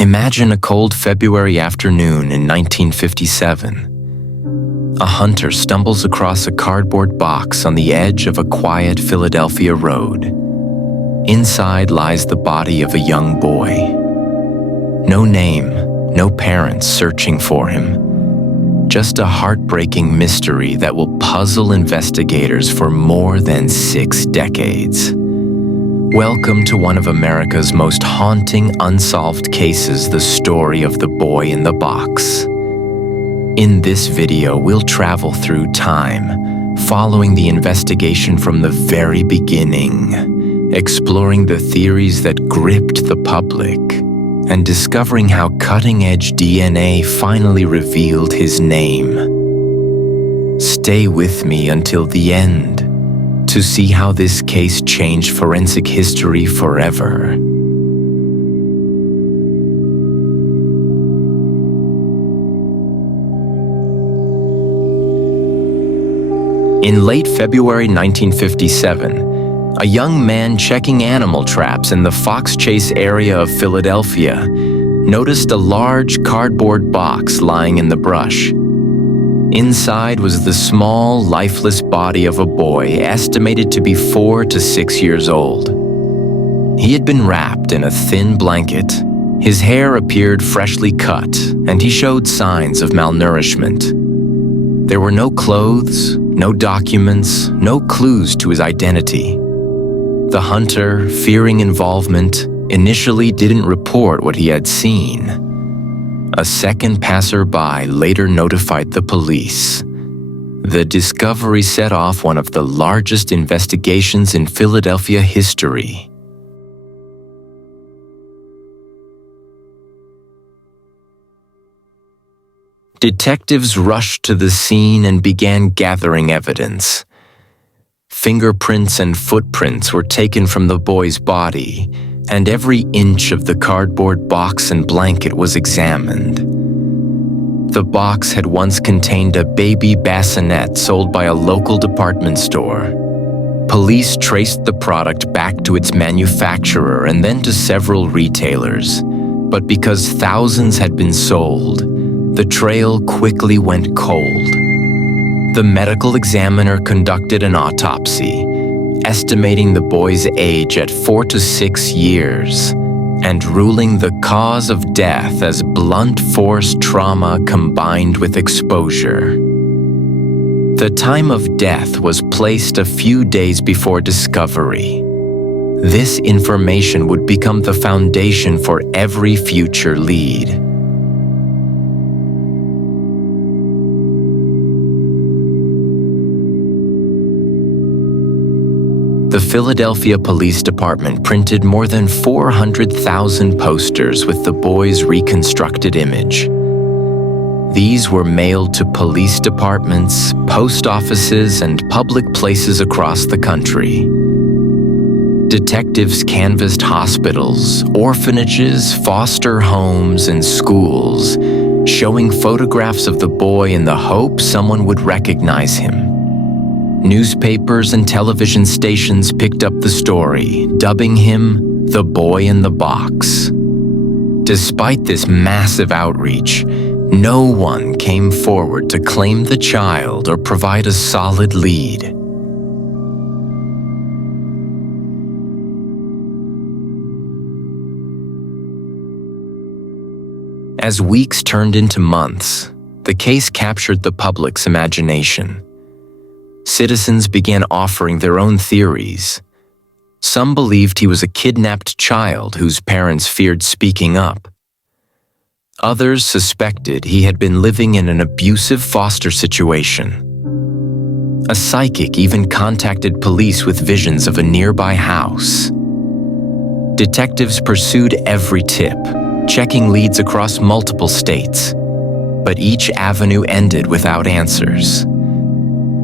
Imagine a cold February afternoon in 1957. A hunter stumbles across a cardboard box on the edge of a quiet Philadelphia road. Inside lies the body of a young boy. No name, no parents searching for him. Just a heartbreaking mystery that will puzzle investigators for more than 6 decades. Welcome to one of America's most haunting unsolved cases, the story of the boy in the box. In this video, we'll travel through time, following the investigation from the very beginning, exploring the theories that gripped the public, and discovering how cutting-edge DNA finally revealed his name. Stay with me until the end to see how this case changed forensic history forever. In late February 1957, a young man checking animal traps in the Fox Chase area of Philadelphia noticed a large cardboard box lying in the brush. Inside was the small, lifeless body of a boy estimated to be 4 to 6 years old. He had been wrapped in a thin blanket. His hair appeared freshly cut, and he showed signs of malnourishment. There were no clothes, no documents, no clues to his identity. The hunter, fearing involvement, initially didn't report what he had seen. A second passerby later notified the police. The discovery set off one of the largest investigations in Philadelphia history. Detectives rushed to the scene and began gathering evidence. Fingerprints and footprints were taken from the boy's body, and every inch of the cardboard box and blanket was examined. The box had once contained a baby bassinet sold by a local department store. Police traced the product back to its manufacturer and then to several retailers. But because thousands had been sold, the trail quickly went cold. The medical examiner conducted an autopsy, estimating the boy's age at 4 to 6 years, and ruling the cause of death as blunt force trauma combined with exposure. The time of death was placed a few days before discovery. This information would become the foundation for every future lead. The Philadelphia Police Department printed more than 400,000 posters with the boy's reconstructed image. These were mailed to police departments, post offices, and public places across the country. Detectives canvassed hospitals, orphanages, foster homes, and schools, showing photographs of the boy in the hope someone would recognize him. Newspapers and television stations picked up the story, dubbing him the boy in the box. Despite this massive outreach, no one came forward to claim the child or provide a solid lead. As weeks turned into months, the case captured the public's imagination. Citizens began offering their own theories. Some believed he was a kidnapped child whose parents feared speaking up. Others suspected he had been living in an abusive foster situation. A psychic even contacted police with visions of a nearby house. Detectives pursued every tip, checking leads across multiple states, but each avenue ended without answers.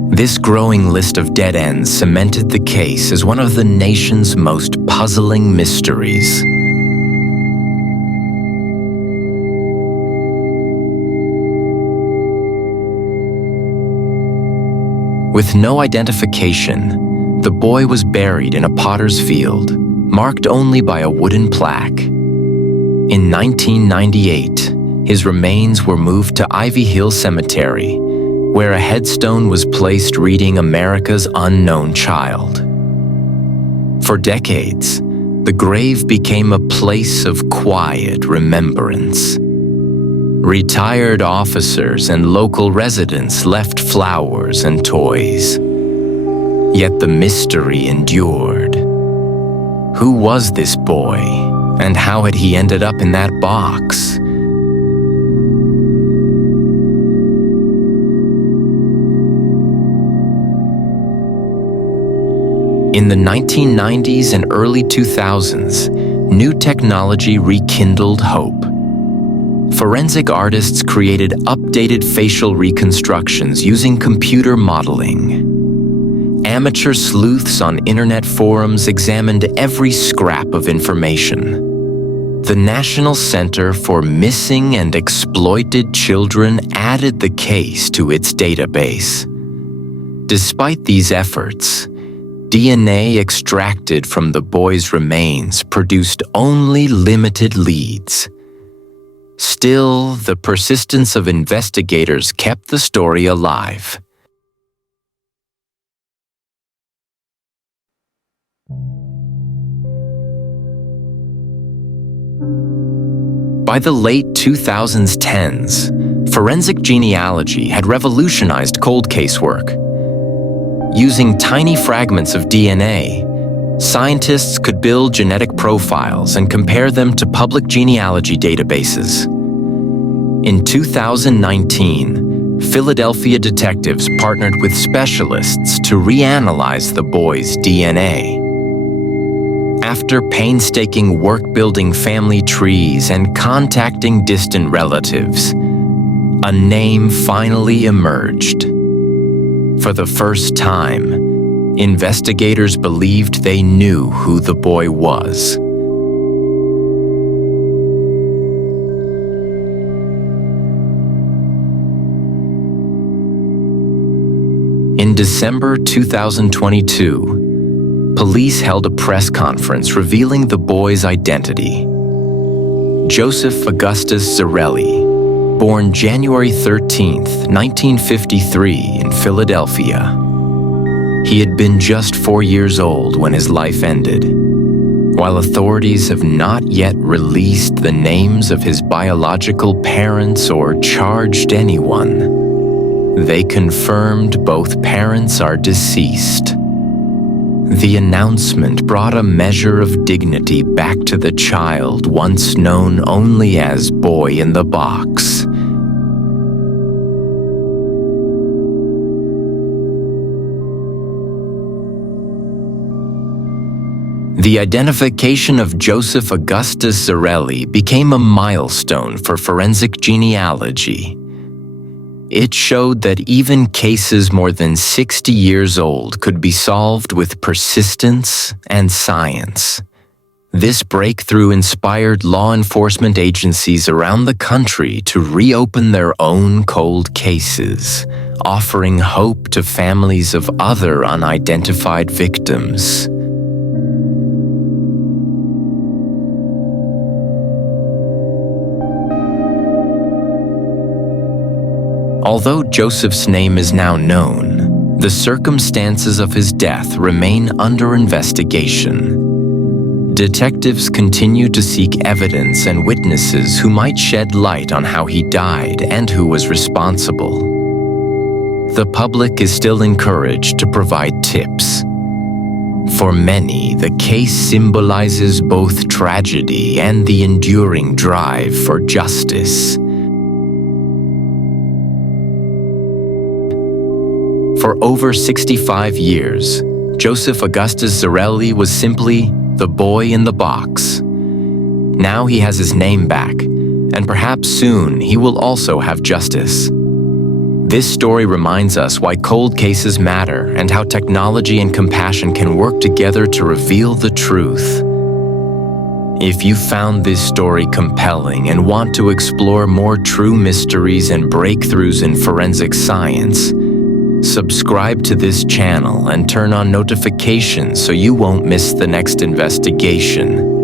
This growing list of dead ends cemented the case as one of the nation's most puzzling mysteries. With no identification, the boy was buried in a potter's field, marked only by a wooden plaque. In 1998, his remains were moved to Ivy Hill Cemetery, where a headstone was placed reading America's Unknown Child. For decades, the grave became a place of quiet remembrance. Retired officers and local residents left flowers and toys. Yet the mystery endured. Who was this boy, and how had he ended up in that box? In the 1990s and early 2000s, new technology rekindled hope. Forensic artists created updated facial reconstructions using computer modeling. Amateur sleuths on internet forums examined every scrap of information. The National Center for Missing and Exploited Children added the case to its database. Despite these efforts, DNA extracted from the boy's remains produced only limited leads. Still, the persistence of investigators kept the story alive. By the late 2010s, forensic genealogy had revolutionized cold case work. Using tiny fragments of DNA, scientists could build genetic profiles and compare them to public genealogy databases. In 2019, Philadelphia detectives partnered with specialists to reanalyze the boy's DNA. After painstaking work building family trees and contacting distant relatives, a name finally emerged. For the first time, investigators believed they knew who the boy was. In December 2022, police held a press conference revealing the boy's identity. Joseph Augustus Zarelli, born January 13, 1953 in Philadelphia. He had been just 4 years old when his life ended. While authorities have not yet released the names of his biological parents or charged anyone, they confirmed both parents are deceased. The announcement brought a measure of dignity back to the child once known only as Boy in the Box. The identification of Joseph Augustus Zarelli became a milestone for forensic genealogy. It showed that even cases more than 60 years old could be solved with persistence and science. This breakthrough inspired law enforcement agencies around the country to reopen their own cold cases, offering hope to families of other unidentified victims. Although Joseph's name is now known, the circumstances of his death remain under investigation. Detectives continue to seek evidence and witnesses who might shed light on how he died and who was responsible. The public is still encouraged to provide tips. For many, the case symbolizes both tragedy and the enduring drive for justice. For over 65 years, Joseph Augustus Zarelli was simply the boy in the box. Now he has his name back, and perhaps soon he will also have justice. This story reminds us why cold cases matter and how technology and compassion can work together to reveal the truth. If you found this story compelling and want to explore more true mysteries and breakthroughs in forensic science, subscribe to this channel and turn on notifications so you won't miss the next investigation.